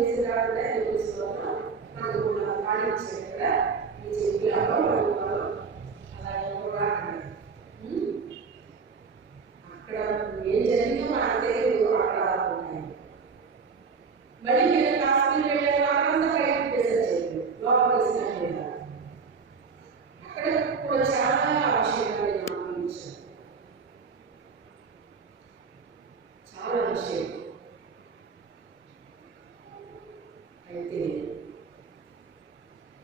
చేసేదాన్ని తెలుసుకోవడం మనకు పాటించారు కదా. ఈ చెప్పినాలో అలాగే కూడా అక్కడ ఏం జరిగిందో మనకు తెలియదు. అక్కడ ఉన్నాయి. మళ్ళీ మీరు కాశ్మీర్ వెళ్ళారు, అక్కడంతా బయట చేశారు, లోపల వేసినట్టు అక్కడ కూడా చాలా విషయాలు గమనించారు. చాలా విషయం అయితే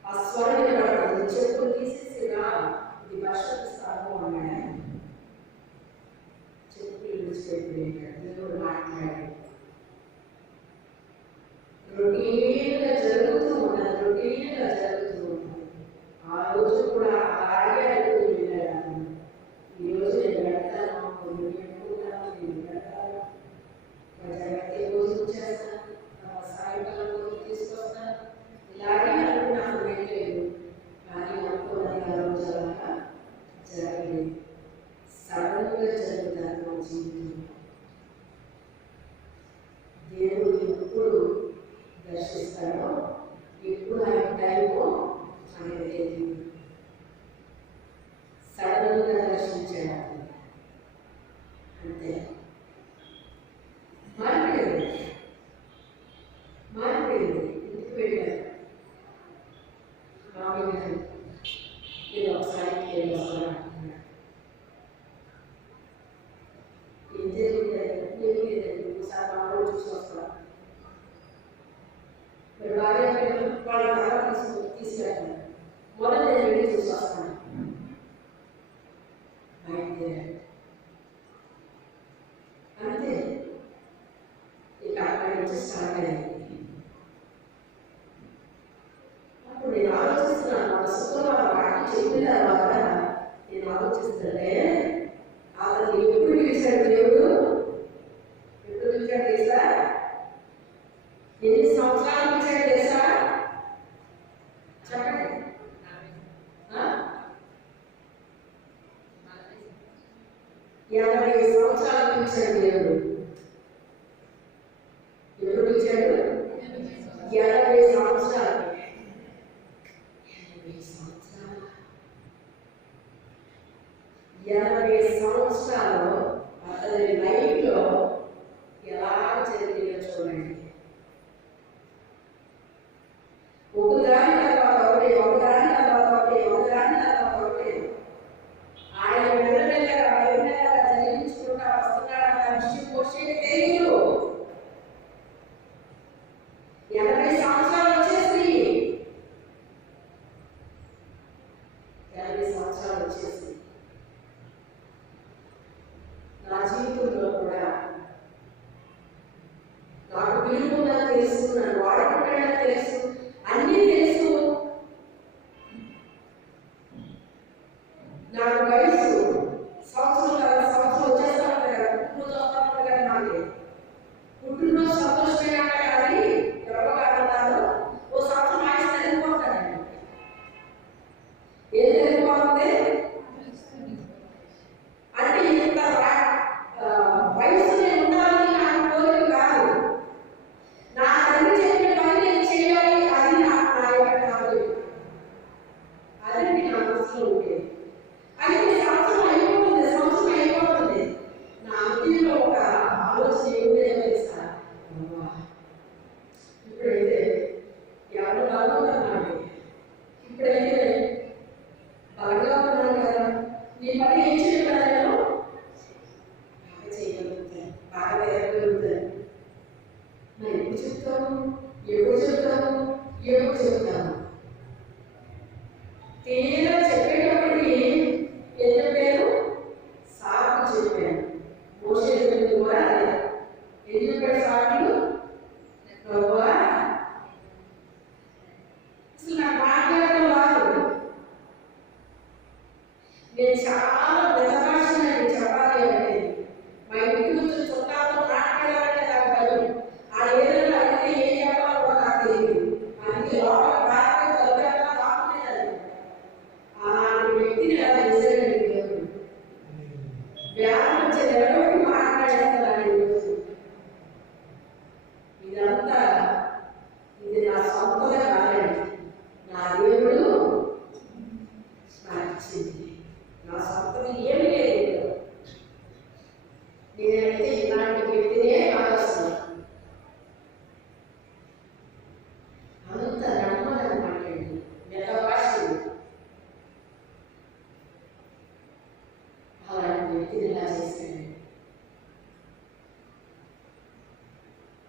ఆ స్వరం చెప్పులు తీసేసిరా, ఇది వర్షపు స్థానం అన్నాడు. చెప్పులు విడిచిపెట్టిపోయాడు. దేవుడు మాట్లాడాడు. రొటీన్గా జరుగుతూ ఉన్నది, రొటీన్గా జరుగుతూ ఉన్నది. ఆ రోజు కూడా అలాగే అడుగుతూ వెళ్ళాడు. ఈరోజు నేను పెడతాను, కొన్ని పెట్టుకుంటాను, నేను పెడతాను, ప్రజలకి రోజు చేస్తాను, సాయంకాలం రోజు తీసుకొస్తాను, ఇలాగే అనుకున్నాను. వెళ్ళలేదు, కానీ అనుకున్నది ఆ రోజు అలాగా జరగలేదు. సడన్గా జరుగుతారు మా జీవితంలో. దేవుడు ఎప్పుడు దర్శిస్తాడో, ఎప్పుడు ఆయన టైమో ఆయన తెలియదు. సడన్గా దర్శించాడు అంతే. మారిపోయింది. ఇంటికి వెళ్ళారు. మామయ్య ఇది ఒకసారి అంటున్నాడు. ఏం జరిగింది? ఒకసారి మామూలు చూసి వస్తాను. భార్య వాళ్ళ తర్వాత తీసుకెళ్తాను. మొదట నేను వెళ్ళి చూసి వస్తాను. అంతే. ఇక అక్కడి నుంచి స్టార్ట్ అయింది. అప్పుడు నేను ఆలోచిస్తున్నాను, మనసుతో వాటికి చెప్పిన తర్వాత నేను ఆలోచిస్తుంటే, అతను ఎప్పుడు పిలిచాడు దేవుడు? ఎప్పుడు పిలిచాడు తెలుసా? ఎన్ని సంవత్సరాలు పిలిచాడు తెలుసా? చెప్పండి. 50 సంవత్సరాలు పిలిచాడు దేవుడు. ఎప్పుడు పిలిచాడు? 50 సంవత్సరాలు. 80 సంవత్సరాలు అతని లైఫ్లో ఎలా జరిగిందో చూడండి. ఒకదాని తర్వాత ఒకటి, ఒకదాని తర్వాత ఒకటి, ఒకదాని తర్వాత ఒకటి ఆయన మెల్లమెల్లగా జరిగించుకుంటా వస్తున్నాడన్న విషయం వచ్చేది తెలియదు. 80 సంవత్సరాలు వచ్చేసి 80 సంవత్సరాలు వచ్చేసి నా జీవితంలో కూడా నాకు పిలుపున్నా తెలుసు, నన్ను వాడుకుంటాడని తెలుసు, అన్నీ తెలుసు. నాకు వయసు సంవత్సరం వచ్చేస్తాను కదా, పుట్టినరోజు వస్తాను కదా. నాకే పుట్టినరోజు సంతోషమే కానీ ఎవరో కారణాలు ఓ సంవత్సరం ఆయుష్ తగ్గిపోతానండి. ఏం తగ్గిపోతుంది అంటే ఇంత వయసు నేను ఉండాలని నాకు కోరిక కాదు. నా తల్లి చెప్పిన పని నేను చేయాలి, అది నా యొక్క కోరిక. అదండి నా మనసులో ఉండేది. అయితే సంవత్సరం అయిపోతుంది. నా బుద్ధిలో ఒక ఆలోచన ఏమిటో తెలుసా? ఇప్పుడైతే ఎవరు బలంగా ఉన్నాడు, ఇప్పుడైతే బలంగా ఉన్నాను కదా, నీ పని ఏం చేయగలను? బాగా చేయగలుగుతాను, బాగా వేయగలుగుతాను. నా ఎప్పుడు చెప్తాను తీరా చెప్పేటప్పటికి ఏం చెప్పాను? సాకు చెప్పాను. మోషే కూడా ఏం చెప్పాడు? సాకులు ప్రభువా, అసలు నాకు మాట్లాడటం రాదు, నేను చాలా బెదభాషని చెప్పాలి అంటే, మా ఇంటి నుంచి చుట్టాలతో మాట్లాడాలంటే నాకు భయం. ఆ ఏదైనా అడిగితే ఏం చెప్పాలో కూడా నాకు తెలియదు. అందుకే లోపల బాగా తొలగకుండా రాకునేది. అలాంటి వ్యక్తిని అలా చేసేయండి దేవుడు. వ్యాధి వచ్చే నిలబడి మాట్లాడేస్తారని ఇదంతా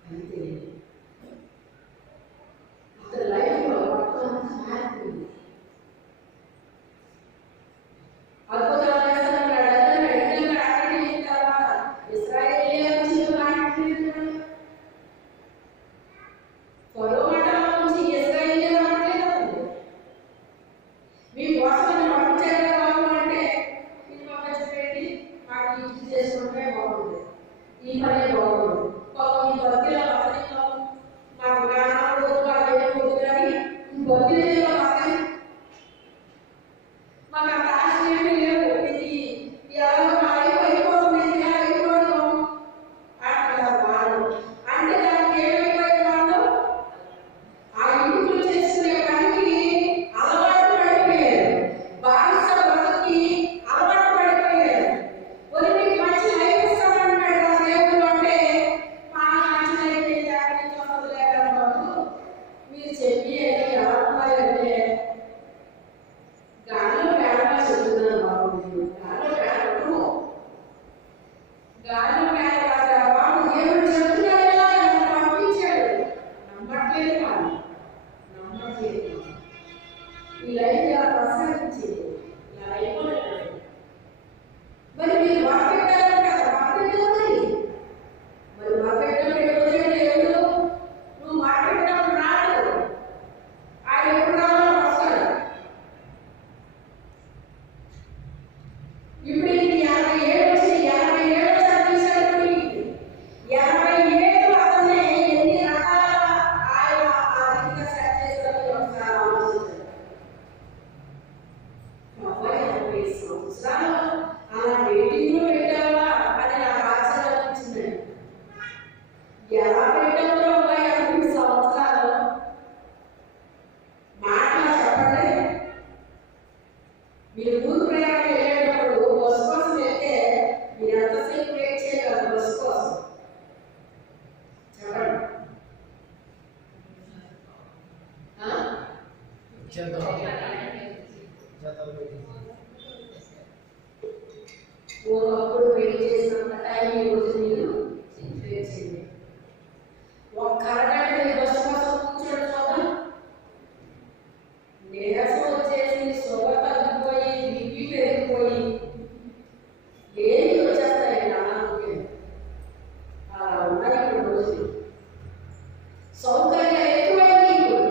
అంతే అతని లైఫ్లో మొత్తం మారిపోయింది. అద్భుతాలు చేస్తున్నాడు. అక్కడికి వెళ్ళిన తర్వాత ఇశ్రాయేలీయుల నుంచి మాట్లాడుతున్నాడు. ఫరో మాటల నుంచి ఇశ్రాయేలీయుల మాట్లాడుతుంది. మీ కోసం పంపించారు బాబు అంటే మీరు పంపించండి, మాకు ఇది చేసుకుంటే బాగుంటుంది, ఈ పనే బాగుంటుంది, ఈ బతిలో బతిలో మాకు జ్ఞానం మాకు ఏమవుతుంది కానీ బతిలో మాకు అంత ఆశ ఏమీ లేవు. ఇది ఎవరో మా లైఫ్ అయిపోతుంది, ఇలా అయిపోవడం అంటున్నారు వాళ్ళు. అంటే దానికి ఏమైపోయిన వాళ్ళు ఆ ఇంటికి చేసుకునే పనికి అలవాటు పడిపోయారు, బానిస బతుకి అలవాటు పడిపోయారు. మీకు మంచి లైఫ్ ఇస్తామంటాడు ఆ దేవుడు అంటే మా మంచి లైఫ్ ఎక్కడి నుంచి వస్తుంది లేక బాబు మీరు చెప్పి ఎవరున్నారంటే గాలిలో పేడగా చెప్తున్నాను బాబు. గాలిలో పేడను గాలిలో పేడ కాదా బాబు, దేవుడు చెప్తున్నాడు కదా నన్ను పంపించాడు. నమ్మట్లేదు వాళ్ళు, నమ్మట్లేదు. ఈ లైఫ్ ఇలా ప్రసాదించేది ఇలా అయిపోలేదు. మరి మీరు మార్కెట్టారు కదా, మార్కెట్ మరి మార్కెట్లో వచ్చాడు దేవుడు. నువ్వు మార్కెట్లో రాడు, ఆయన ఎప్పుడు రావాలో వస్తాడు. ఇప్పుడు ఇది 57 వచ్చి 57 చదివించారు. 57 అతనే ఎన్ని రకాల ఆయన ఆర్థిక సెట్ చేసుకొని ఒకసారి ఆలోచించారు. 50 సంవత్సరాలు అలా వెయిటింగ్లో పెట్టావా అని నాకు ఆశ్చర్యం అనిపించింది. ఎలా పెట్టాలో 50 సంవత్సరాలు మాటలు చెప్పండి. మీరు ఊరు ప్రయాణం వెళ్ళేటప్పుడు బస్సు కోసం వెళ్తే మీరు ఎంతసేపు వెయిట్ చేయగలరు బస్సు కోసం చెప్పండి? ఒకప్పుడు వెయిట్ చేసినంత టైం ఈ రోజు మీరు వెయిట్ చేయండి. ఒక్క అరగంట బస్సు కోసం కూర్చోడం చూద్దాం. నీరసం వచ్చేసి షుగర్ తగ్గిపోయి బీపీ పెరిగిపోయి ఏమి వచ్చేస్తాయండి అనారోగ్యం. అలా ఉన్నాయి ఇప్పుడు రోజులు. సౌకర్యాలు ఎక్కువైంది. ఇప్పుడు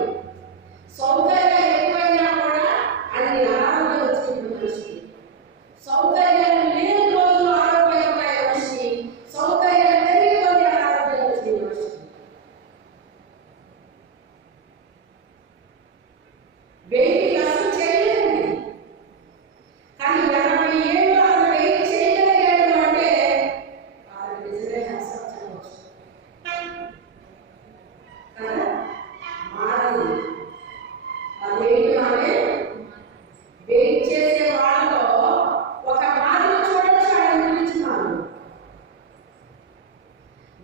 సౌకర్యాలు ఎక్కువైనా కూడా అన్ని అనారోగ్యం వచ్చింది మనిషికి. సౌకర్యాలు లేని రోజులు ఆరోగ్యం ఉన్నాయి మనిషికి, సౌకర్యాలు పెరిగి రోజు అనారోగ్యం వచ్చింది మనిషికి. వెయిట్ అసలు చేయలేదండి, కానీ 80 ఏళ్ళు అతను వెయిట్ చేయగలిగాడు అంటే అతను నిజమే హస్తవచ్చు కదా. మాది అదేంటి అంటే వెయిట్ చేసే వాళ్ళలో ఒక మాదిరి చూడొచ్చు. ఆయన గురించి మనం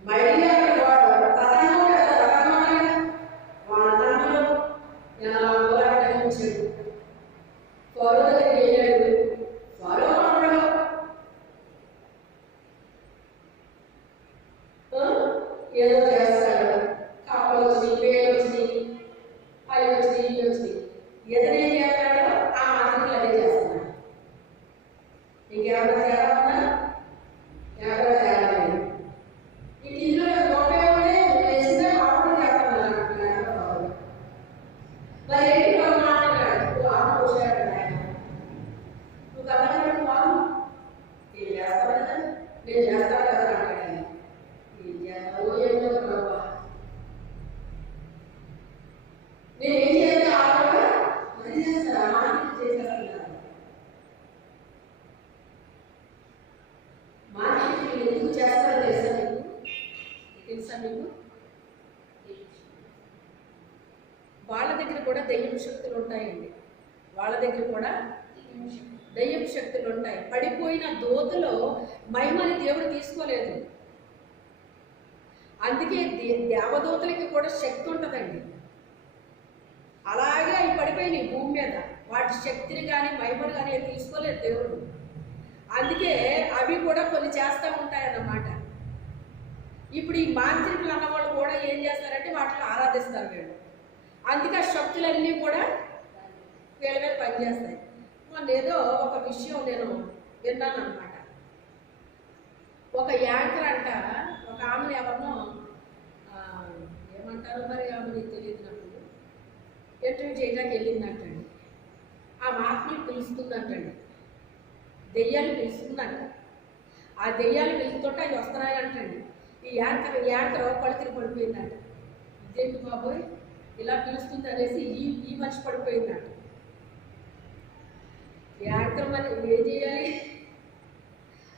మళ్ళీ అక్కడ వాడు తదనం కదా, తదనమైన వాళ్ళందరూ ఎలా పోరాటం ఉంచాడు. ఫరో దగ్గరికి వెళ్ళాడు. ఫరో అన్నాడు ఏదో చేస్తాడు, కప్పలు వచ్చినాయి, పేరు వచ్చినాయి, అవి వచ్చినాయి, ఇవి వచ్చినాయి. ఏదైనా చేస్తాడో ఆ మాదిరి అదే చేస్తున్నాడు. ఇంకేమన్నా తేడా ఉందా? ఎవరో తేడా లేదు. ఇంక ఇందులో గొప్ప ఏమంటే వేసిందే అప్పుడు చేస్తున్నాను అంటున్నాడు. మరి ఏంటి వాళ్ళు మాట్లాడాడు, నువ్వు ఆలోచాడు ఆయన, నువ్వు కదలడు బాగు, నేను చేస్తాను కదా, నేను చేస్తాను కదా అంటాడు ఆయన. ఏం చేస్తావో ఏమో ప్రభా, నేను ఏం చేయాలి ఆలోగా అది చేస్తాను మార్కెట్ చేసేస్తున్నాను. మార్కెట్ ఎందుకు చేస్తారో తెలుసా మీకు? తెలుసా మీకు? వాళ్ళ దగ్గర కూడా దెయ్యం శక్తులు ఉంటాయండి. వాళ్ళ దగ్గర కూడా దెయ్యం శక్తులు ఉంటాయి. పడిపోయిన దూతలో మహిమని దేవుడు తీసుకోలేదు. అందుకే దేవదూతలకి కూడా శక్తి ఉంటుందండి. అలాగే అవి పడిపోయినాయి భూమి మీద, వాటి శక్తిని కానీ మహిమను కానీ తీసుకోలేదు దేవుడు. అందుకే అవి కూడా కొన్ని చేస్తూ ఉంటాయన్నమాట. ఇప్పుడు ఈ మాంత్రికులు అన్నవాళ్ళు కూడా ఏం చేస్తారంటే వాటిని ఆరాధిస్తారు వీళ్ళు. అందుకే ఆ శక్తులన్నీ కూడా వీళ్ళ మీద పనిచేస్తాయి. మొన్న ఏదో ఒక విషయం నేను విన్నాను అనమాట. ఒక యాంకర్ అంట ఒక ఆమెను ఎవరినో ఏమంటారు మరి ఆమె తెలియదు నాకు, ఇంటర్వ్యూ చేయడానికి వెళ్ళిందంటండి. ఆ ఆత్మని పిలుస్తుందంటండి, దెయ్యాలు పిలుస్తుందంట. ఆ దెయ్యాలు పిలుస్తుంటే అవి వస్తున్నాయంటండి. ఈ యాంకర్ కళ్ళు తిరిగి పడిపోయిందంట. ఇదేంటి బాబోయ్ ఇలా పిలుస్తుంది అనేసి ఈ మనిషి పడిపోయిందంట. యాంకర్ మరి ఏం చేయాలి,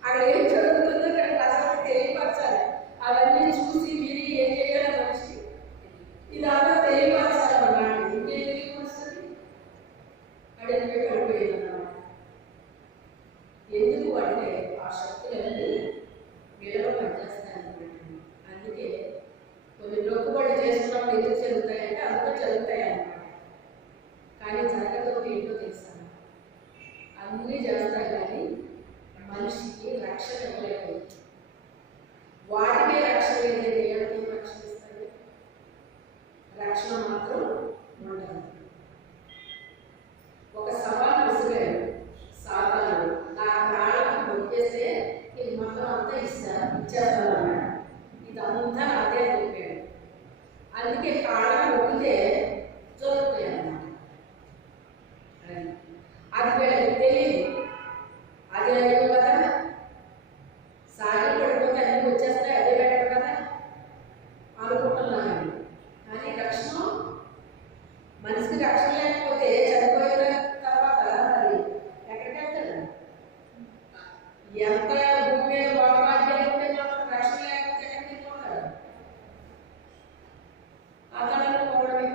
అక్కడ ఏం జరుగుతుందో ఇక్కడ ప్రజలకు తెలియపరచాలి. అవన్నీ చూసి మీరు ఏం చేయాలి మనిషి ఇదంతా తెలియపరచాలన్నమాట. ఇంకేం తెలియపరుస్తుంది అడిగి పడిపోయిందన్నమాట. ఎందుకు అంటే ఆ శక్తులన్నీ వీళ్ళలో పనిచేస్తాయన్నమాట. అందుకే కొన్ని మొక్కుబడి చేస్తున్నప్పుడు ఎందుకు జరుగుతాయంటే అందులో జరుగుతాయి అన్నమాట. కానీ జరగకపోతే ఏంటో తెలుసా, అన్నీ చేస్తాయి కానీ మనిషికి రక్షణ ఇవ్వలేకపోతుంది. వాటికే రక్షణ ఏదైతే ఎవరికి రక్షణ ఇస్తాయి, రక్షణ మాత్రం ఉండదు. ఒక సవాల్ విసిరాడు సాతానుడు, నా ప్రాణాలకు మొక్కేస్తే ఇది మొత్తం అంతా ఇచ్చేస్తాను అన్నాడు. ఇదంతా నాదే చెప్పాడు. అందుకే కాళ్ళకు మొక్కితే జరుగుతాయి అన్నమాట. అది వీళ్ళకి తెలియదు. అది అయ్యో కదా, సాగి పడిపోతే అన్నీ వచ్చేస్తాయి, అదే బెటర్ కదా అనుకుంటున్నాను. కానీ రక్షణ మనిషికి రక్షణ లేకపోతే చనిపోయిన తర్వాత అది ఎక్కడికి వెళ్తాడు? ఎంత భూమి మీద వాగ్దానాలు ఉంటే మాత్రం రక్షణ లేకపోతే ఎక్కడికి పోతాడు? అతను పోవడమే,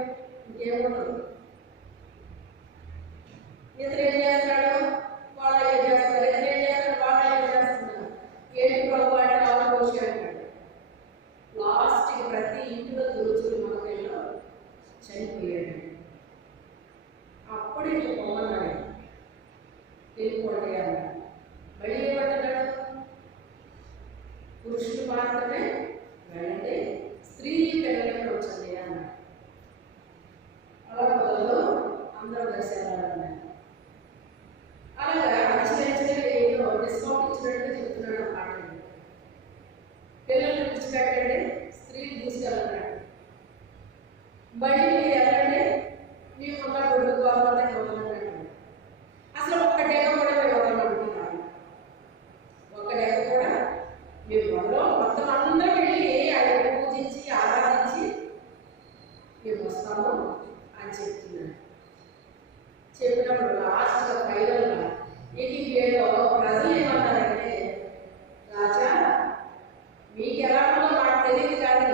ఇంకేముండదు. ఇతరు ఏం చేస్తాడు, వాళ్ళు ఏం చేస్తారు, ఇతరు ఏం చేస్తారు, వాళ్ళు ఏం చేస్తున్నారు. ఏంటి ప్రభు అంటే వాళ్ళు పోషి అంటాడు. లాస్ట్కి ప్రతి ఇంటిలో దొరుకుతుంది మనకెళ్ళో చనిపోయాడు. అప్పుడు ఇంట్లో పొమ్మన్నాడు, వెళ్ళిపోండి అన్నాడు. మళ్ళీ ఏమంటున్నాడు, పురుషులు మాత్రమే వెళ్ళండి, స్త్రీ పిల్లలకి వచ్చండి అన్నాడు. అలా మొదలు అందరూ కలిసి వెళ్ళాలన్నాడు. అలాగా నచ్చినట్టుగా ఏదో డిస్కౌంట్ ఇచ్చినట్టుగా చెప్తున్నాడు అన్నమాట. పిల్లల్ని విడిచిపెట్టండి, స్త్రీలు తీసుకెళ్ళన్నాడు. మళ్ళీ మీరు వెళ్ళండి, మీకున్న గుడ్డు గవర్నమెంట్ వదలన్నాడు. అసలు ఒక్క డేగ కూడా మేము వదలనుకుంటున్నాను, ఒక్క డేగ కూడా మేము వదలం. మొత్తం అందరూ వెళ్ళి ఆయన పూజించి ఆరాధించి మేము వస్తాము అని చెప్తున్నాడు. చెప్పినప్పుడు లాస్ట్గా ఫైనల్గా వీళ్ళు ప్రజలు ఏమంటారంటే, రాజా మీకు ఎలా ఉందో నాకు తెలియదు కానీ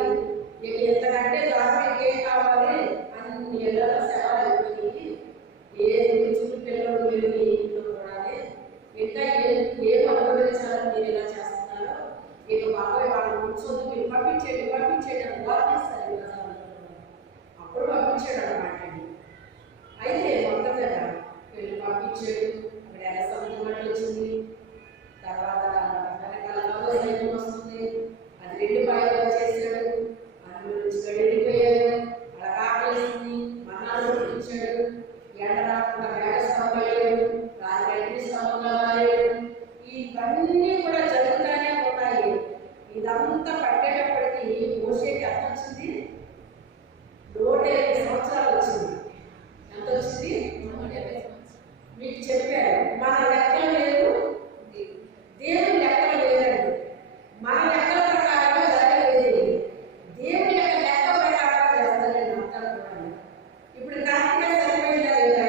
మీకు ఎంతకంటే దానికి ఏం కావాలి అన్ని ఇళ్ళలో సేవలు అయిపోయి ఏ చూడు పిల్లలు మీరు మీ ఇంట్లో కూడా ఇంకా ఏం అనుభవించాలని మీరు ఇలా చేస్తున్నారో ఇక బాబాయ్ వాళ్ళు కూర్చొని మీరు పంపించేయండి అని వార్తిస్తారు. అప్పుడు పంపించాడు అన్నమాట. అయితే మొత్తం కదా వీళ్ళు పంపించాడు. అక్కడ ఎలా సముద్రం వచ్చింది, తర్వాత వెనకాల సైన్యం వస్తుంది, అది 2 పాయలు వచ్చేసాడు, అందులో నుంచి వెళ్ళిపోయాడు. అలా కాకలేసింది, మన్నాలు పంపించాడు. ఎండ రాకుండా మేఘస్తంభం అయ్యాడు, రాత్రి అగ్ని స్తంభంగా మారాడు. ఇవన్నీ కూడా జరుగుతూనే ఉన్నాయి. ఇదంతా పట్టేటప్పటికి మోషేకి ఎంత వచ్చింది, 150 సంవత్సరాలు వచ్చింది. ఎంత వచ్చింది? మీకు చెప్పారు, మన లెక్కలు లేదు, దేవుని లెక్కలు లేదండి. మన లెక్కల ప్రకారంగా జరగలేదు, దేవుని యొక్క లెక్క ప్రకారంగా చేస్తారండి అంతా కూడా. ఇప్పుడు కరెక్ట్గా సరిపోయిందా లేదా?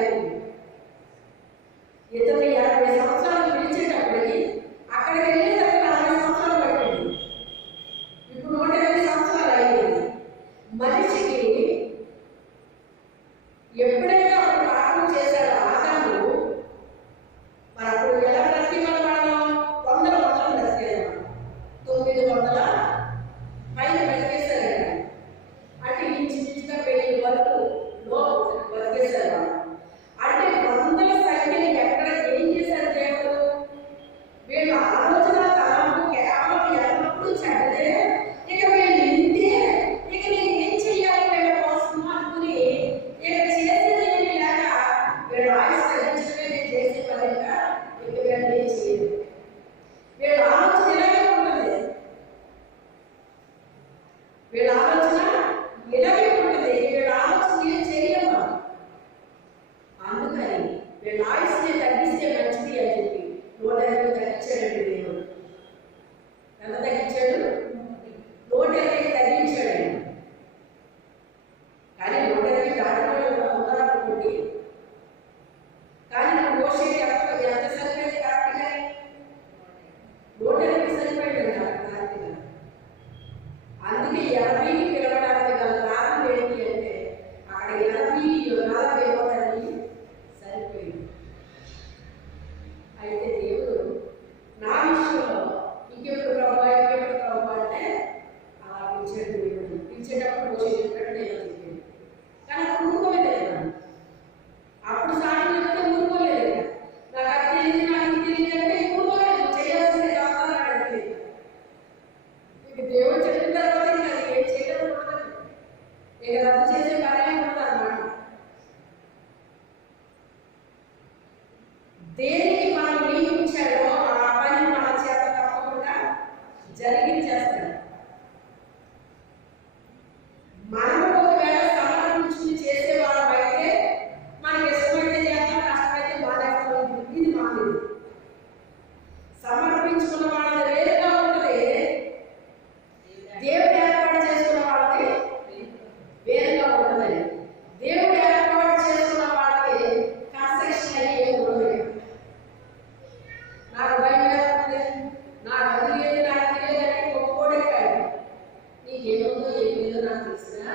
ఇతను 50 సంవత్సరాలు పిలిచేటప్పటికి అక్కడికి వెళ్ళేసరికి 40 సంవత్సరాలు పట్టింది. ఇప్పుడు 150 సంవత్సరాలు అయ్యింది. మనిషికి ఎప్పుడైతే అప్పుడు పాపం చేశాడో ఆదాము, మరి అప్పుడు ఎలా బ్రతికేవాడు? మనం 100 బ్రతికేవాడు, 900 పైన బ్రతికేశాడు. అంటే ఇంచుమించుగా 1000 వరకు బతికేశాడు. అంటే 100ల సంఖ్యని ఎక్కడ ఏం చేశారు దేవుడు? వీళ్ళు ఆలోచన తలంపు కేవలం ఎల్లప్పుడూ చెడ్డదే. ఇక ఇక రద్దు చేసే పనే ఉండదు అన్నమాట. దేనికి మనం నియమించాడో ఆ పని మన చేత తప్పకుండా జరిగించేస్తాడు. మనం ఒకవేళ సమర్పించుకుని చేసేవాళ్ళమైతే మనకి ఇష్టమైతే చేస్తాం, కష్టమైతే మానేస్తాం. ఇది మానేది. సమర్పించుకున్న వాళ్ళది వేరుగా ఉంటుంది, దేవుడు ఏర్పాటు చేసుకున్న వాళ్ళది వేరుగా ఉంటుంది. దేవుడు ఏర్పాటు చేసుకున్న వాళ్ళకి కన్స్ట్రక్షన్ అయ్యే ఉండదు. నాకు భయం లేకపోతే నాకు అది లేదు నాకు తెలియదని ఒప్పుకోడే కాదు. నీకేముందో ఏం లేదో నాకు తెలిసినా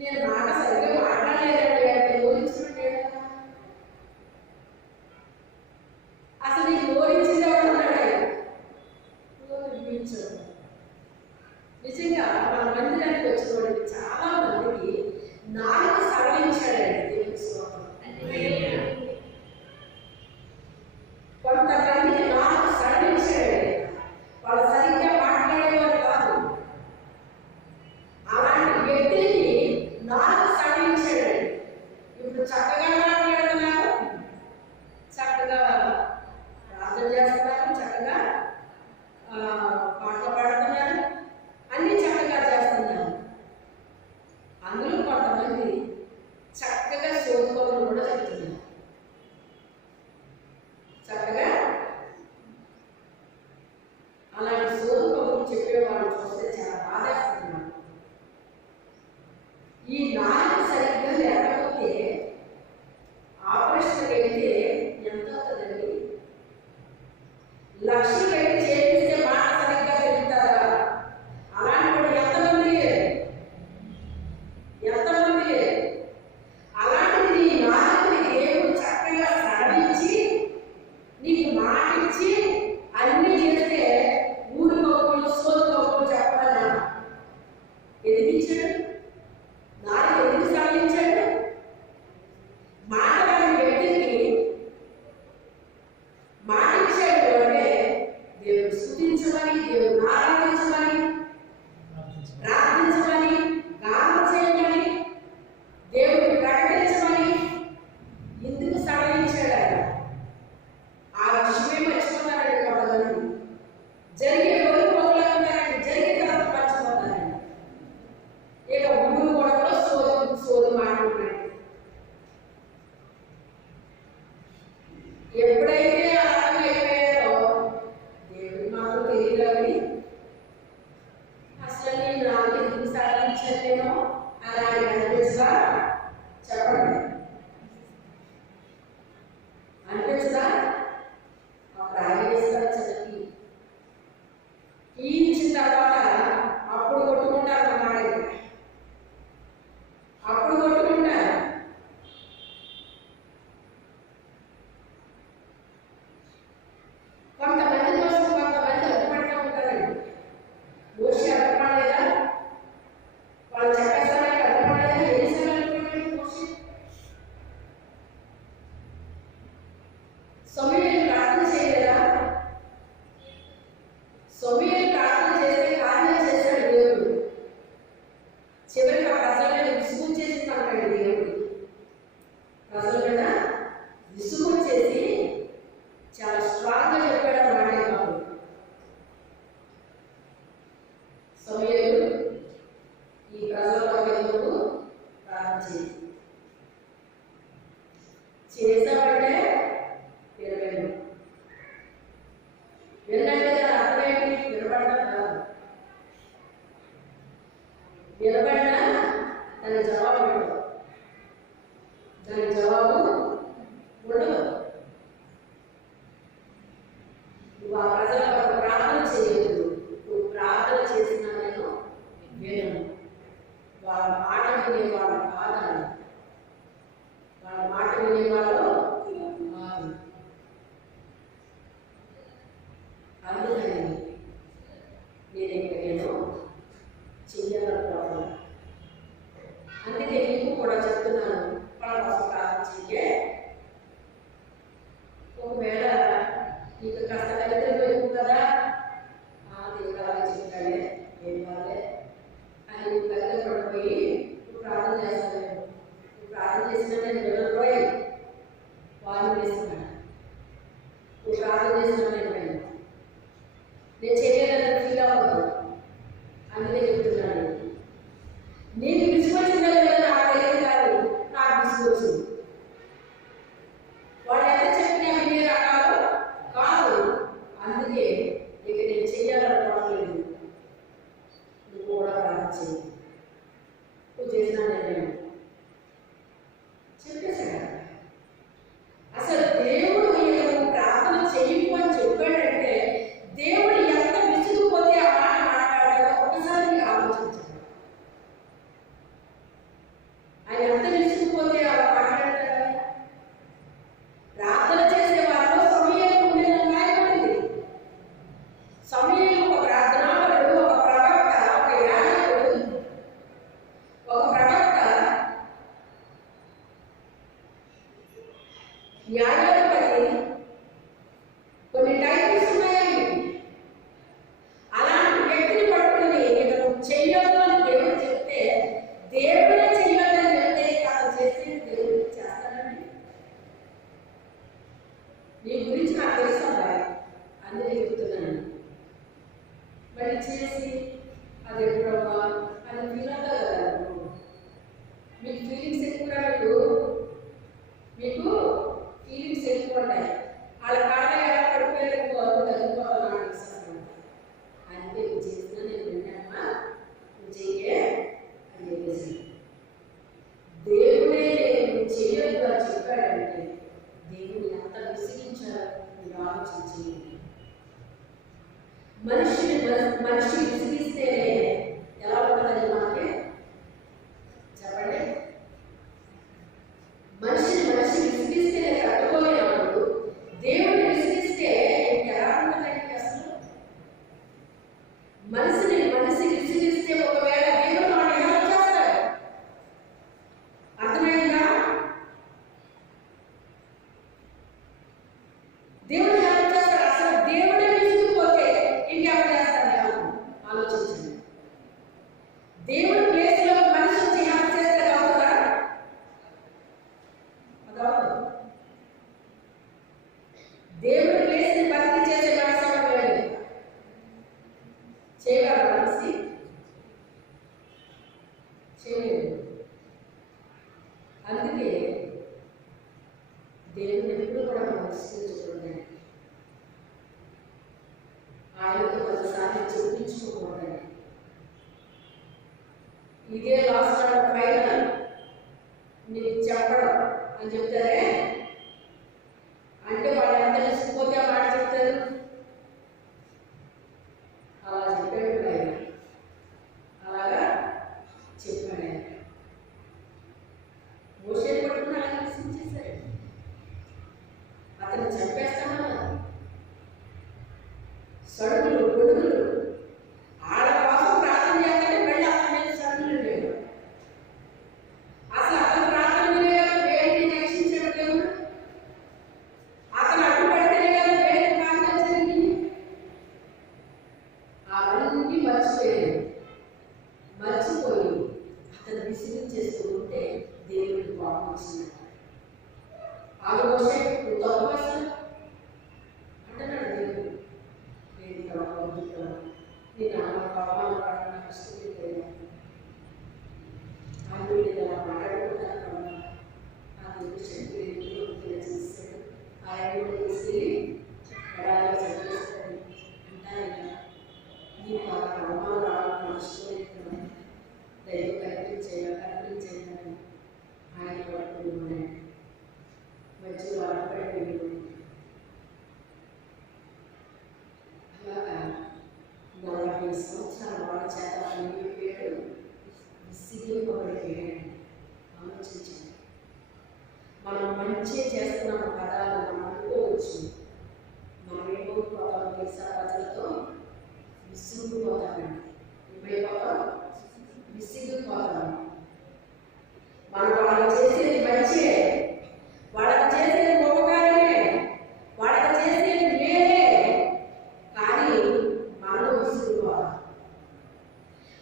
నేను మాట సరిగ్గా మాట్లాడలేదండి అంటే ఓరించుకుంటే అసలు నీకు ఓరించిందే ఉన్నాడు. నిజంగా మన మందిరానికి వచ్చిన వాడికి చాలా మందికి నాలుగు సవరించాడండి దేవుని స్తోత్రం. కొంతమందికి నాలుగు సవరించాడండి. వాళ్ళు సరిగ్గా మాట్లాడేవారు కాదు. అలాంటి వ్యక్తికి నాలుగు సవరించాడండి. ఇప్పుడు చక్కగా మాట్లాడుతున్నారు, చక్కగా ప్రార్థన చేస్తున్నారు, చక్కగా పాటలు పాడుతున్నారు, అన్ని చక్కగా చేస్తున్నారు. అందులో కొంతమంది చక్కగా సోదుకోవడం కూడా చెప్తున్నారు. చక్కగా అలాంటి సోదుకోవడం చెప్పేవాళ్ళు చూస్తే చాలా బాధేస్తున్నారు. ఈ నాలుగు సరిగ్గా లేకపోతే ఆపరేషన్ వెళ్తే ఎంత అవుతుందండి? లక్షలు పెట్టి చేపిస్తే మాట సరిగ్గా చెప్తారా? అలాంటి వాడు ఎంతమంది లేరు. అలాంటిది నీ నాలుగుని దేవుడు చక్కగా సడలించి నీకు మాట ఇచ్చి అన్ని చేస్తే ఊరి గొప్పలు సోదు గొప్పలు చెప్పాలా? ఎదిగించాడు. నాలుగు ఎందుకు సడలించాడు? మాట్లాడిన వ్యక్తికి మాట ఇచ్చాడు అంటే దేవుడు స్తుతించమని, దేవుడు ఆరాధించమని, ప్రార్థించమని, గానం చేయమని, దేవుడు ప్రకటించమని. ఎందుకు సడలించాడు ఆయన? ఆ విషయమే మర్చిపోతారండి కొంతమంది. జరిగే రోజు పోగలుగుతారండి, జరిగిన తర్వాత మర్చిపోతారండి. ఇక ఊరు కూడా సోదు మాట్లాడుతున్నాడు. ఎప్పుడైతే అర్థం అయిపోయారో దేవుడు మాకు తెలియదు. అసలు నేను నాకు ఎందుకు సాధించలేనో అలా అనిపించదా? చెప్పండి, అనిపించదా? అప్పుడు ఆయన ఇస్తారు చిన్నకి ఈ ఇచ్చిన తర్వాత అప్పుడు కొట్టుకుంటారు అన్నమాట. అప్పుడు కొట్టుకుంటారు. కొంతమంది కోసం కొంతమంది అడ్డుపడుతూ ఉంటారండి. మోషే అడ్డుపడలేదా? వాళ్ళు చెప్పేస్తానికి అడ్డుపడలేదా? ఏసారి అడ్డుపడలేదు మోషే. సమూయేలు ప్రార్థన చేయలేదా? సమూయేలు ప్రార్థన చేస్తే కార్యం చేశాడు దేవుడు. చివరికి ఆ ప్రజల మీద విసుగు చేసి అంటాడు దేవుడు. ప్రజల మీద విసుగు చేసి చాలా స్ట్రాంగ్ గా చెప్పాడు అన్నమాట. బాబు సమూయేలు ఈ ప్రజల ఎందుకు ప్రార్థన చేసామంటే వినలేదు. వినంటే దాని అర్థమేంటి? వినపడడం కాదు. వినబడినా దాని జవాబు ఉండదు. దాని జవాబు ఉండదు. నువ్వు ఆ ప్రజల ప్రార్థన చేయలేదు. నువ్వు ప్రార్థన చేసినా నేను వినను. వాళ్ళ మాట వినేవాళ్ళు కాదని, వాళ్ళ మాట వినేవాళ్ళు కాదు. అందుకని నేను చెయ్యాలనుకోవాలి. అందుకే నీకు కూడా చెప్తున్నాను, వాళ్ళ కోసం ప్రార్థన చెయ్యే. ఒకవేళ నీకు కాస్త దరిద్రం ఎక్కువ కదా, దేవుడు అలా చెప్పాడే ఏం కాలే అని దరిద్ర పడిపోయి చేయలేదు. అందుకే దేవుని ఎప్పుడు కూడా మనం విశ్వసించకూడదు, ఆయనతో ఒకసారి చూపించుకోకూడదు. ఇదే లాస్ట్ ఫైనల్ నీకు చెప్పడం అని చెప్తారే, అంటే వాళ్ళు ఎంత తెలిసిపోతే మాట చెప్తారు. అలా చెప్పాడు ఆయన, అలాగా చెప్పాడు ఆయన. మోషే పట్టుకుని అలా విశ్వసించేశారు. అతను చంపేస్తామన్నా సడుగులు గొడుగులు ఆడ కోసం ప్రార్థన చేస్తే మళ్ళీ అతని మీద సడుగులు లేవు. అసలు అతను ప్రార్థన వేడిని రక్షించాడు దేవుడు. అతను అడ్డుపడితేనే కదా వేడి ప్రార్థన జరిగింది. అవన్నీ మర్చిపోయి అతను విసిరించేస్తూ ఉంటే దేవుడికి కోపం వచ్చింది. ఆలోచన నువ్వు తప్పు వేస్తాను అంటున్నాడు దేవుడు. నేను అన్న పాపాలు పడడం కష్టమైపోయాను. అందులో ఇలా మాట్లాడుకుంటాను. ఆ దేవుడు చెప్పి చేస్తాడు. ఆయన తీసుకెళ్ళి ఎడాలో చదివేస్తాడు అంటారు. నీకు ఆ పాపాలు రావడం కష్టమైపోయాను, దైవ కనిపించేయాలని ఆయన పట్టుకుని ఉన్నాడు. మంచిగా ఆడపడి అలాగా 40 సంవత్సరాల వాళ్ళ చేత పనిపోయాడు, విసిగిపోబడిపోయాడు. ఆలోచించండి, మనం మంచి చేస్తున్నాము కదా అని మనం అనుకోవచ్చు. మనం ఏమవుతాం తెలుసా? ప్రజలతో విసిగిపోతామండి. ఏమైపోతాం? విసిగిపోతాం. మనం వాళ్ళు చేసేది మంచే, వాళ్ళకి చేసేది ఉపకారమే, వాళ్ళకి చేసేది మేలే, కానీ మనం విసిగిపోతాం.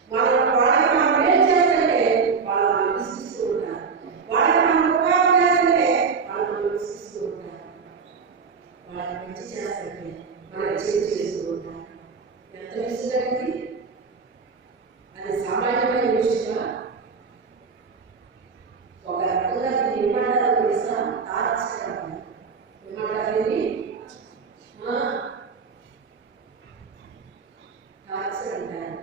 వాళ్ళకి మనం మేలు చేస్తుంటే వాళ్ళు మనం విసిగిస్తూ ఉంటారు. వాళ్ళకి మనం ఉపకారం చేస్తుంటే వాళ్ళు మనం విసిగిస్తూ ఉంటారు. వాళ్ళకి మంచి చేస్తుంటే మనకి చెడు చేస్తూ ఉంటారు. ఎంత విసుగండి అది! సామాన్యమైన విషయంగా ఒక రకంగా ఏమంటారు తెలుసా? తారక్షణ ఏమంటారు? ఇది తారక్షణ అంటారు.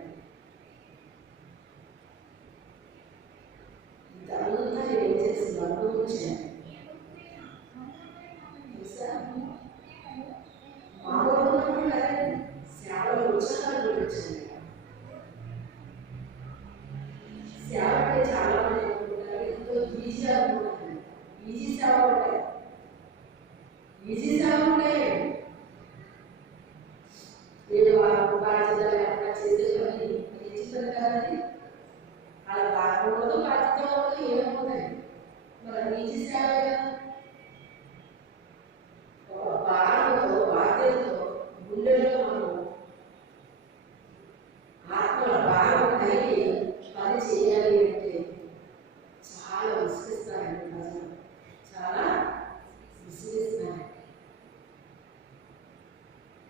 ఇదంతా నేను ఏం చేసింది అనుభవించాను తెలుసా? మామూలు ఉన్నప్పుడు కదండి, సేవలు ఉత్సాహాలు గురించాను. సేవ అంటే చాలా మంది అనుకుంటారు ఎంతో ఈజీ అనుకుంటారు. ఈజీ సేవ ఉంటాయి, ఈజీ సేవ ఉంటాయి. నేను వాళ్ళకు బాధ్యత లేకుండా చేసే పని చేస్తారు కదండి. అలా బాధ్యత బాధ్యత వల్ల ఏమవుతాయి? మరి ఈజీ సేవ కదా. ఒక భారంతో బాధ్యతతో గుండెలో మనం ఆత్మల భారం కలిగి పని చేయాలి అంటే చాలా విసిగిస్తారండి ప్రజలు, చాలా విసిగిస్తారు.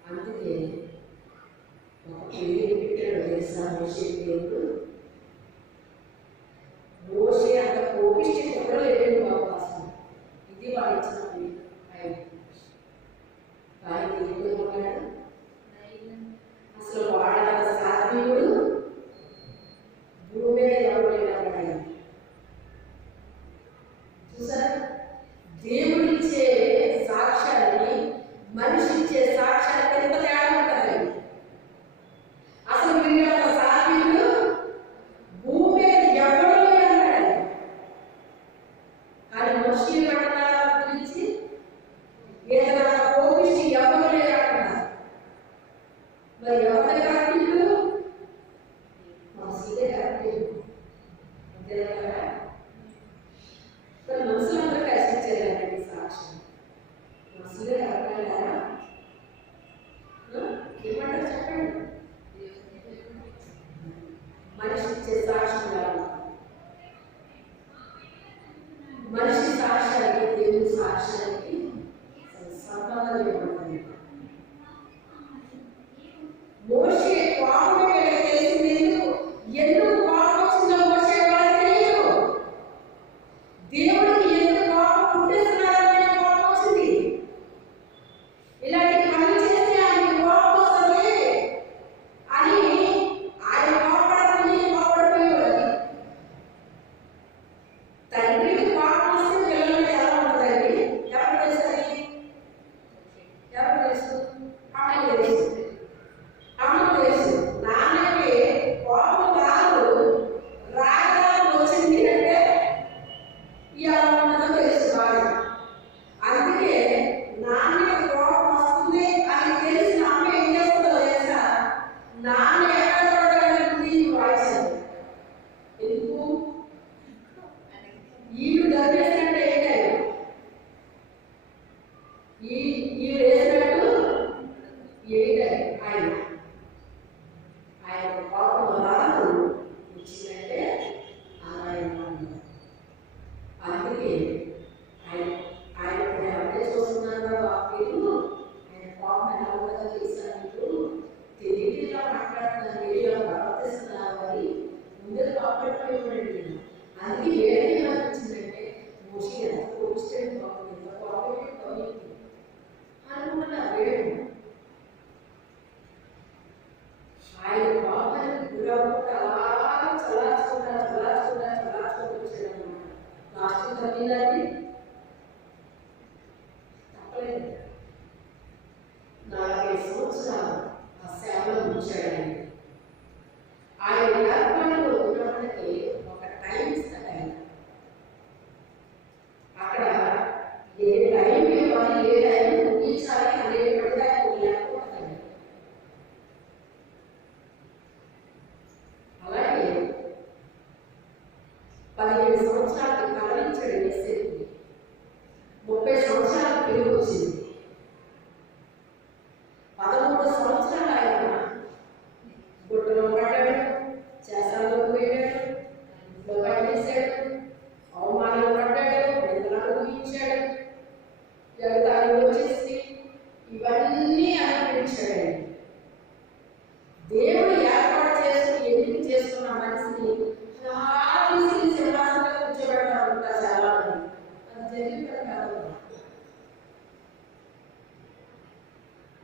అందుకే ఒక పేరు పెట్టాడు తెలుసా? మోషే పేరు. మోషే అంత కోపిష్టి కూడా లేదు బాబు. అసలు ఇది వాడు ఇచ్చిన పేరు. ఆయన ఏమన్నాడు? అసలు వాడంత సాత్వికుడు భూమి మీద ఎవరైనా చూసారా? దేవుడిచ్చే సాక్ష్యాన్ని మనిషి ఇచ్చే సాక్ష్యానికి ఎంత తేడా ఉంటుంది. అసలు మీరు సాత్వికుడు భూమి మీద ఎవరు లేదన్నాడు. కానీ మనిషి గురించి ఏదైనా కోపిష్టి ఎవరు లేదన్నారు. మరి ఎవరి కరెక్ట్? మనసులే కరెక్ట్. అంతే కదా? మనసులందరూ కష్టించారండి సాక్ష్యం. మనసులే కరెక్ట్ అంటారా? ఏమంటారు చెప్పండి? మనిషి ఇచ్చే సాక్ష్యం కాదు. మనిషి సాక్ష్యానికి దేవుని సాక్ష్యానికి సంబంధం ఏమంటుంది? మోషే కోపం తెలిసింది. ఎందుకు కోపం వచ్చిందో మోషే వాళ్ళకి తప్పిందండి? తప్పలేదు. 40 సంవత్సరాలు ఆ సేవలో ఉంచాడండి. ఆయన ఏర్పాటులో ఉన్నప్పటికీ ఒక టైం ఇస్తాడు ఆయన. అక్కడ ఏ టైం ఇవ్వాలి, ఏ టైం ముగించాలి అనేటువంటిది ఆయన లేకపోతుంది. అలాగే 15 సంవత్సరాలకి కవరించాడు యేసేపుని. 30 సంవత్సరాలకు పెరుగు వచ్చింది. 13 సంవత్సరాలు ఆయన గుట్టలో పడ్డాడు, చేసాల్లో పోయాడు, ఇంట్లో పనిచేశాడు, అవమానం పడ్డాడు, నిద్రలు ఊహించాడు, జగతాలు వచ్చేసి ఇవన్నీ అనుభవించాడండి. దేవుడు ఏర్పాటు చేసుకుని ఎన్నిక చేసుకున్న మనిషిని సింహాసనంలో కూర్చోబెట్టారు చాలా మంది. అది జరిగిన కాదు.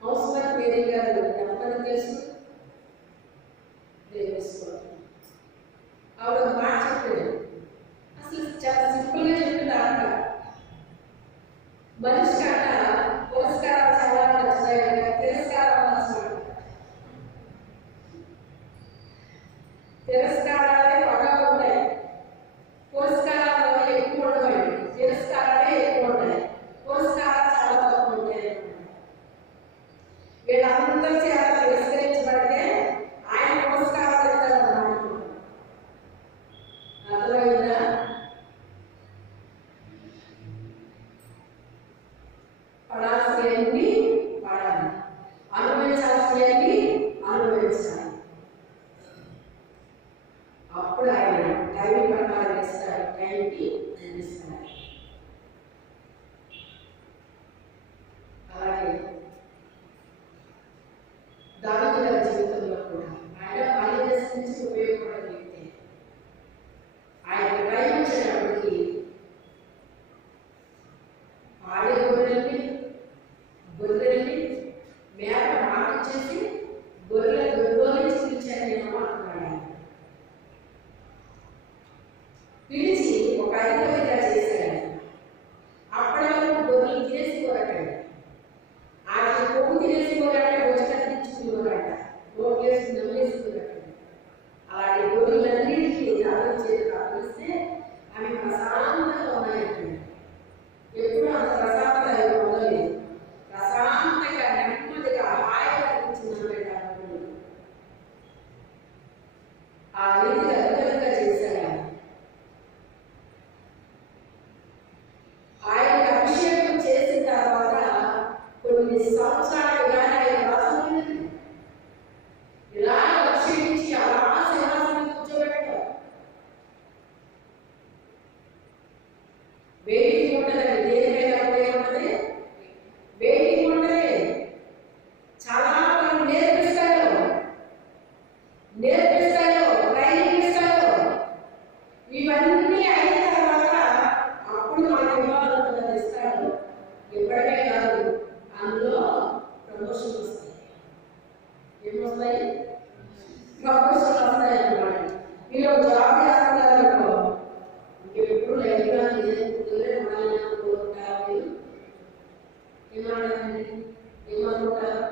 హౌస్వైఫ్ మేరీ గారు ఎంతమంది తెలుసు? ఆవిడ ఒక మాట చెప్పాడు. అసలు చాలా సింపుల్గా చెప్పింది. అంట మనిషి అంట పురస్కారాలు చాలా నచ్చుతాయి, తిరస్కారాలు నచ్చుతాయి. తిరస్కారాలే బాగా ఉంటాయి, పురస్కారాలు ఎక్కువ ఉండవండి. తిరస్కారాలే ఎక్కువ ఉంటాయి, పురస్కారాలు చాలా తక్కువ ఉంటాయి. వీళ్ళందరి చేత తిరస్కరించబడితే ఆయన పురస్కారాలు ఇస్తారన్నమాట. అర్థమైందా? పడాల్సినవి పడాలి, అనుభవించాల్సినవి అనుభవించాలి. అప్పుడు ఆయన టైం ప్రకారం ఇస్తాడు, టైంకి అందిస్తాడు. అలాగే దావీదు గారి జీవితంలో కూడా ఆయన బాల్యదశ నుంచి ఉపయోగపడే వ్యక్తి. ఆయన టైం వచ్చేటప్పటికి ఆడే గొర్రెల్ని మేత మాటిచ్చేసి గొర్రెల గొర్రెలు పిలిచాను నేను అంటున్నాడు. పిలిచి ఒక అధిపతిగా చేశాడు. అప్పటి వరకు గొర్రెలు తినేసిపోరాడు. ఆయన కొవ్వు తినేసిపోరాట, వచ్చి కత్తిరించుకునేవారట, రోడ్లేసి నమ్మేసిపోరాట. అలాంటి గొర్రెలన్నింటినీ దాని చేతి ఆపిస్తే అవి ప్రశాంతంగా ఉన్నాయంట. ఎప్పుడూ అంత ప్రశాంతత పొందలేదు. ప్రశాంతంగా నెమ్మదిగా హాయిగా అనిపించిందన్నమాట. ఆ రీతిగా అద్భుతంగా చేశాడు. ఆయన అభిషేకం చేసిన తర్వాత కొన్ని సంవత్సరాలుగా ఆయన రాజు ఇలా అభిషేకించి అలా సింహాసనం కూర్చోబెట్టారు. వెయిటింగ్ ఉంటుందండి. దేనికైనా ఉంటుంది, వెయిటింగ్ ఉంటుంది. చాలా మంది నేర్పిస్తారు, ట్రైనింగ్ ఇస్తారు. ఇవన్నీ అయిన తర్వాత అప్పుడు మనకి ఇవ్వాలనుకున్నది ఇస్తాడు. ఎప్పటికే కాదు, అందులో ప్రమోషన్ వస్తాయి. ఏమొస్తాయి? ప్రమోషన్ వస్తాయి అన్నమాట. మీరు జాబ్ చేస్తున్నారనుకో, ఇంకెప్పుడు లైఫ్గా ఏమన్నారండి? ఏమనుకుంటారు?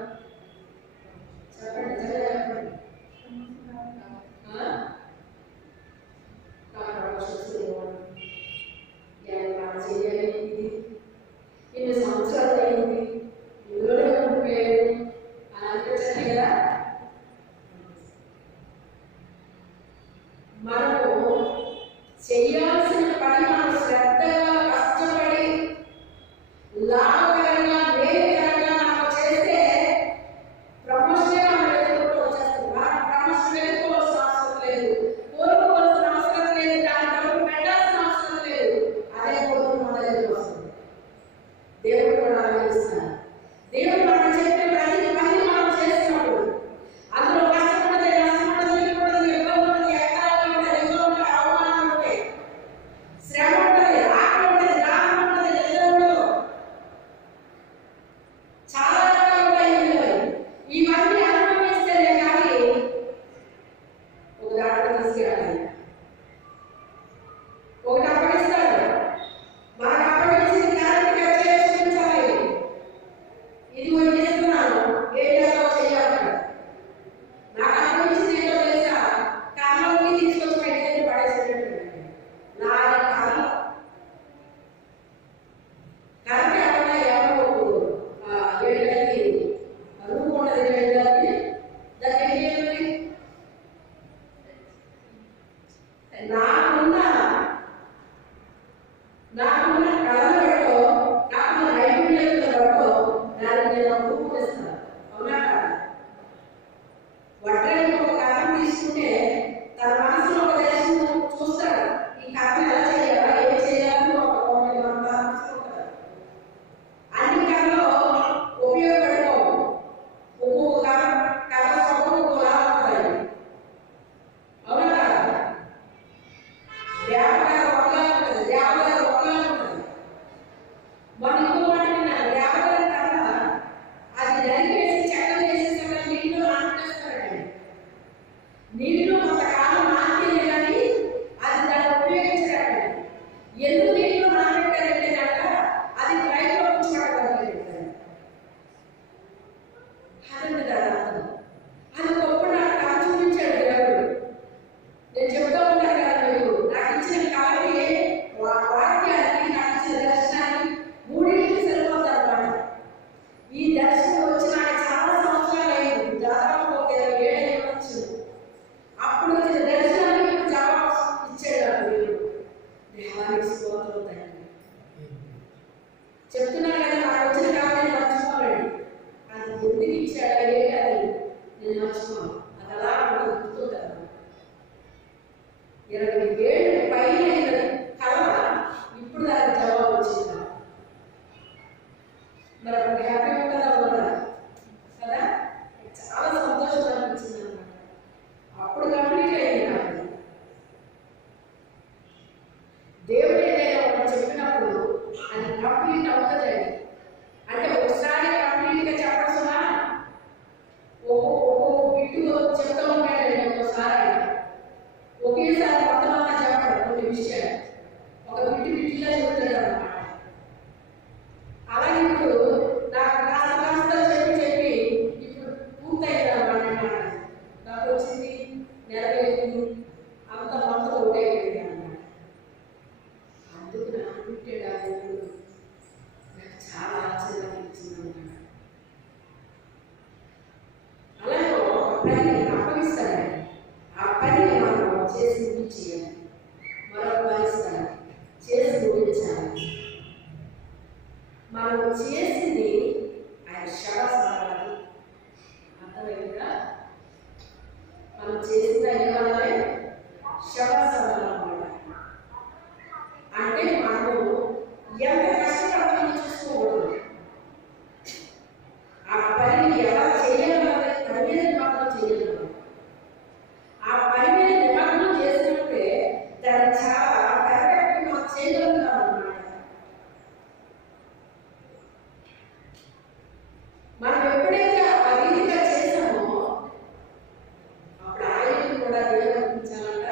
చెప్పండి, చెప్పండి. ఇన్ని సంవత్సరాలు అయింది, ఇందులోనే ఉండిపోయాడు అని అనిపించండి కదా. మనము చేయాల్సిన పని మనం శ్రద్ధగా కష్టపడి లాభకరంగా వేగకరంగా మనం చేస్తే ప్రమోషన్ మనం ఎదుర్కొంటూ వచ్చేస్తుంది. మనం ప్రమోషన్ ఎదుర్కోవాల్సిన అవసరం లేదు, కోరుకోవాల్సిన అవసరం లేదు, దాని డబ్బు పెట్టాల్సిన అవసరం లేదు. అదే కోరుకు మన దగ్గర వస్తుంది. దేవుడు కూడా ఆలోచిస్తాడు. దేవుడు మనం చెప్పిన ప్రతి పని మనం చేసినప్పుడు అందులో కష్టం ఉంటుంది, నష్టం ఉంటుంది, ఇబ్బంది ఉంటుంది, ఎక్కడాలు ఉంటుంది, అవమానాలు ఉంటాయి, శ్రమ ఉంటుంది, ఆకలి నాకున్న కళలు బట్టో, నాకున్న నైపుణ్యాలను బట్టో దానికి నేను అప్రూవ్ చేస్తాను. అవునా కాదు? వడ్రంగి ఒక కథను తీసుకుంటే తన మనసులో ఒక దేశం చూస్తాడు. ఈ కథను ఎలా చేయాలా, ఏం చేయాలని అన్ని కథలో ఉపయోగపడిపోవు. ఒక్కొక్క కథ స్వభావం ఒక్కోలా ఉంటాయి. అవునా కాదు? వ్యాపారం ఒకలా ఉంటుంది, వ్యాపారం ఒకలా ఉంటుంది. మన ఇంకో మాట విన్నాను, వ్యాపారం కథ అది నరికేసి చక్కలు చేసేసాక నీళ్ళు నానబెట్టేస్తారండి. నీళ్లు కొంతకాలం నానితేనే కానీ అది దాన్ని ఉపయోగించరండి. ఎందుకు నీళ్లు నానబెట్టారంటే కనుక అది రైతులో ఉంచుకోవడానికి అదండి దాని అర్థం. అది ఒకప్పుడు నాకు కళ చూపించాడు దేవుడు. నేను చెప్తా ఉంటాను కదా, మీరు నాకు ఇచ్చిన కళకి వాక్యానికి నాకు ఇచ్చిన దర్శనాన్ని మూడింటికి సరిపోతుంది అన్నమాట. ఈ దర్శనం వచ్చి నాకు చాలా సంవత్సరాలు అయింది, దాదాపు ఒక 20 ఏళ్ళు అయ్యవచ్చు. అప్పుడు వచ్చిన దర్శనానికి ఇప్పుడు జవాబు ఇచ్చాడు నాకు దేవుడు. దేవానికి స్తోత్రం తండ్రి. చెప్తున్నాను కదా, నాకు వచ్చిన కావాలని మర్చిపోలేండి. అది ఎందుకు ఇచ్చాడా ఏంటి అది నేను మర్చిపోను. అది అలా గుర్తుంటుంది. 20 ఏళ్ళు పైన అయిన కళ ఇప్పుడు దానికి జవాబు వచ్చిందా? మరి అప్పుడు హ్యాపీ ఉంటుందా కూడా కదా? చాలా సంతోషం అనిపించింది అన్నమాట. అప్పుడు కంప్లీట్ అయింది నాకు. దేవుడు ఏదైనా ఒకటి చెప్పినప్పుడు అది కంప్లీట్ అవుతుందండి. అంటే ఒకసారి కంప్లీట్గా చెప్పడుతున్నా ఒక్కొక్క బిట్టు చెప్తూ ఉంటాడండి. ఒక్కోసారి ఒకేసారి మొత్తం అంతా చెప్పడు, కొన్ని విషయాలు ఒక బిట్టుగా చెప్తాడు అన్నమాట. అలాగే ఇప్పుడు నాకు కాస్త చెప్పి ఇప్పుడు పూర్తయింది అన్నమాట. నాకు వచ్చింది నెరవేరింది, అంత మొత్తం ఒకటైపోయింది అన్నమాట. అందుకు నాకు పుట్టాడు నాకు చాలా ఆశ్చర్యం అనిపించింది అన్నమాట. అలాగే ఒక పని అప్పగిస్తాడండి. ఆ పని మనం చేసి ముగించేయాలి. మరొక పని ఇస్తాడు, చేసి ముగించాలి. మనం చేసింది ఆయన శవసారాలి. అర్థమైందా? మనం చేసింది అయ్యాలే శవసారాలు అన్నమాట. అంటే మనము ఎంత కష్టపడతామో చూసుకోకూడదు. ఆ పనిని ఎలా చేయాలనే పని మీద నిమగ్నం చేయగలరు. ఆ పని మీద నిమగ్నం చేసినట్టే దాన్ని చాలా పర్ఫెక్ట్గా మనం చేయగలుగుతాం అన్నమాట. మనం ఎప్పుడైతే ఆ రీతిగా చేసామో అప్పుడు ఆయన కూడా దేవునించాలంట.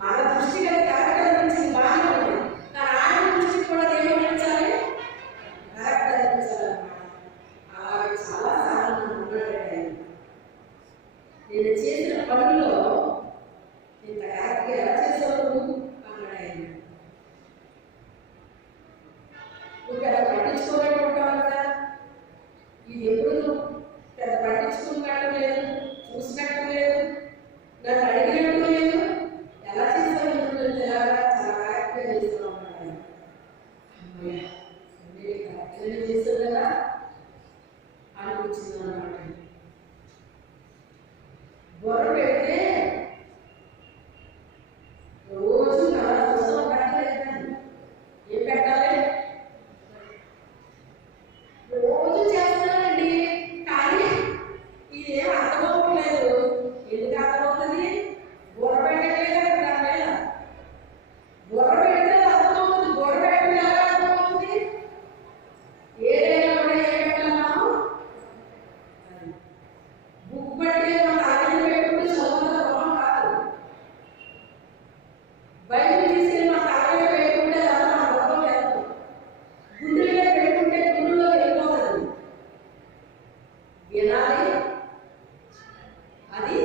మన దృష్టికి అది కరెక్ట్ అనిపించింది, బాగానే ఉంది. కానీ ఆయన దృష్టికి కూడా దేవునించాలి, కరెక్ట్ అనిపించాలన్నమాట. అలాగే చాలా సార్లు ఉన్నాడండి. నేను చేసిన పనుల్లో ఇంత కరెక్ట్గా ఎలా చేసావు అన్నాడు ఆయన. నువ్వు పెద్ద పట్టించుకోలేక ఉంటావు కదా, ఇది ఎప్పుడు నువ్వు పెద్ద పట్టించుకున్నట్టు లేదు, చూసినట్టు లేదు, నన్ను అడిగినట్టు లేదు, ఎలా చేసావు నువ్వు ఎలాగా చాలా కరెక్ట్గా చేస్తావు అన్నాడు. అమ్మాయి కరెక్ట్గానే చేస్తావు కదా అనిపించింది అన్నమాట. బొర్ర పెడితే రోజు అలా చూస్తూ పెట్టలేదండి. ఏం పెట్టాలి? రోజు చేస్తానండి, కానీ ఇదేం అర్థమవుతలేదు. ఎందుకు అర్థమవుతుంది? బొర్ర పెట్టట్లేదు దాని మీద. బొర్ర పెడితే అర్థమవుతుంది, బొర్ర పెట్టడం ఎలా అర్థమవుతుంది? ఏదైనా కూడా ఏం పెట్టాము? బుక్ పెట్టి మన తల్లి పెట్టుకుంటే చదువుతున్న గొప్పం కాదు. బయటకు తీసుకెళ్ళి మన తల్లి పెట్టుకుంటే అది మన గొప్పం లేదు. గుండెలో పెట్టుకుంటే గుండెలో వెళ్ళిపోతుంది. వినాలి, అది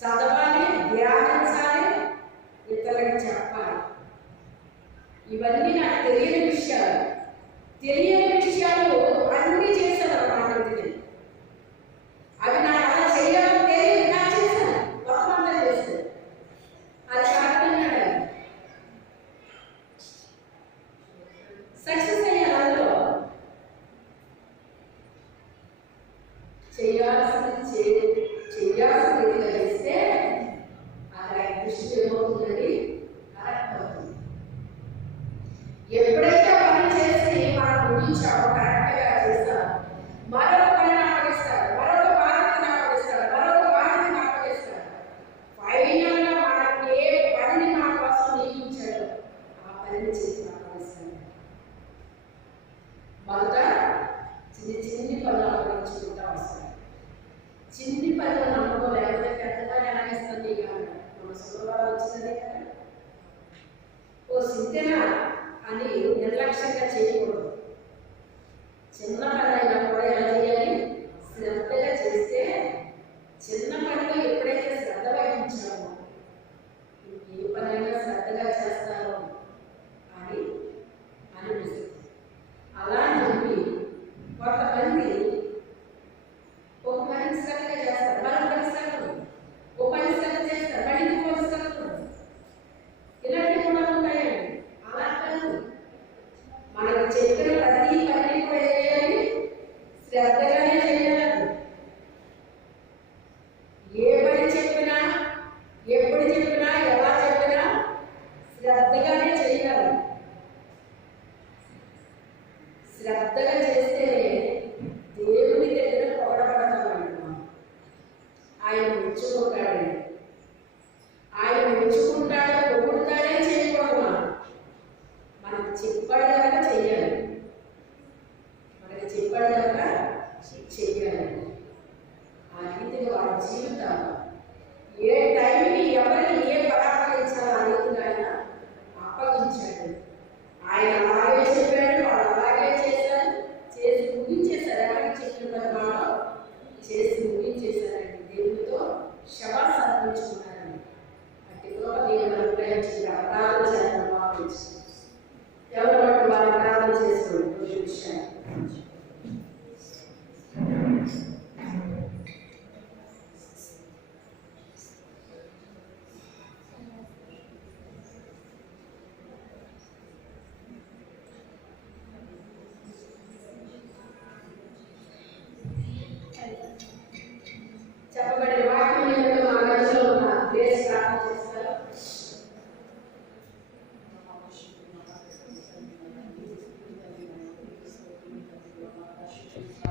చదవాలి, ధ్యానించాలి, ఇతరులకు చెప్పాలి. ఇవన్నీ నాకు తెలియని విషయాలు. తెలియని విషయాలు అన్నీ చేశాను అన్నమాట. అవి నాకు అలా చేయాలని తెలియదు, నాకు చేశాను, మొత్తం చేశాను. అది కరెక్ట్ అన్నాడు. ఓ సింతెనా అని నిర్లక్ష్యంగా చేయకూడదు. చిన్న పని అయినా కూడా ఎలా చేయాలి? శ్రద్ధగా చేస్తే, చిన్న పనిలో ఎప్పుడైతే శ్రద్ధ వహించామో ఏ పనైనా శ్రద్ధగా చేస్తారో అని అనిపిస్తుంది. అలా అని చెప్పి కొంతమంది ఒక పని శ్రద్ధగా చేస్తారు, మరొక పని శ్రద్ధ, ఒక పని శ్రద్ధ చేస్తారు, మళ్ళీ ఇంకో పని శ్రద్ధ, ఇలాంటివి కూడా ఉంటాయండి. అలా కాదు, మనకు చెప్పిన ప్రతి పని కూడా చేయాలి, శ్రద్ధగానే చేయాలి. ఏ పని చెప్పినా, ఎప్పుడు చెప్పినా, ఎలా చెప్పినా శ్రద్ధగానే చేయాలి. శ్రద్ధగా చేస్తే దేవుని దగ్గర పొగడబడతామండి. ఆయన మెచ్చుకుంటాడు. ఆయన మెచ్చుకుంటాడో పొగుడుతాడే చేయకూడదు. మనకు చెప్పాడుగా చెయ్యాలి, మనకి చెప్పాడుగా చెయ్యాలి. ఆ రీతిగా వాళ్ళ జీవితాలు ఏ టైంకి ఎవరికి ఏ పరామర్శించాలో ఆ రీతిగా ఆయన అప్పగించాడు. ఆయన అలాగే చెప్పాడు, వాళ్ళు అలాగే చేశారు, చేసి ముగించేశారు. ఎవరికి చెప్పిన మాట చేసి ముగించేశారండి. దేవుడితో శబాస్ అర్పించుకున్నారండి. అట్టి గొప్ప దేవుడు అనుగ్రహించిన ప్రార్థన చేయాలని భావించారు. ఎవరు బట్టి వాళ్ళు ప్రార్థన చేసుకోండి విషయాన్ని. చెప్పబడిన వాక్యం మా మధ్యలో ఉన్న ప్లేస్ ప్రార్థన చేస్తాం.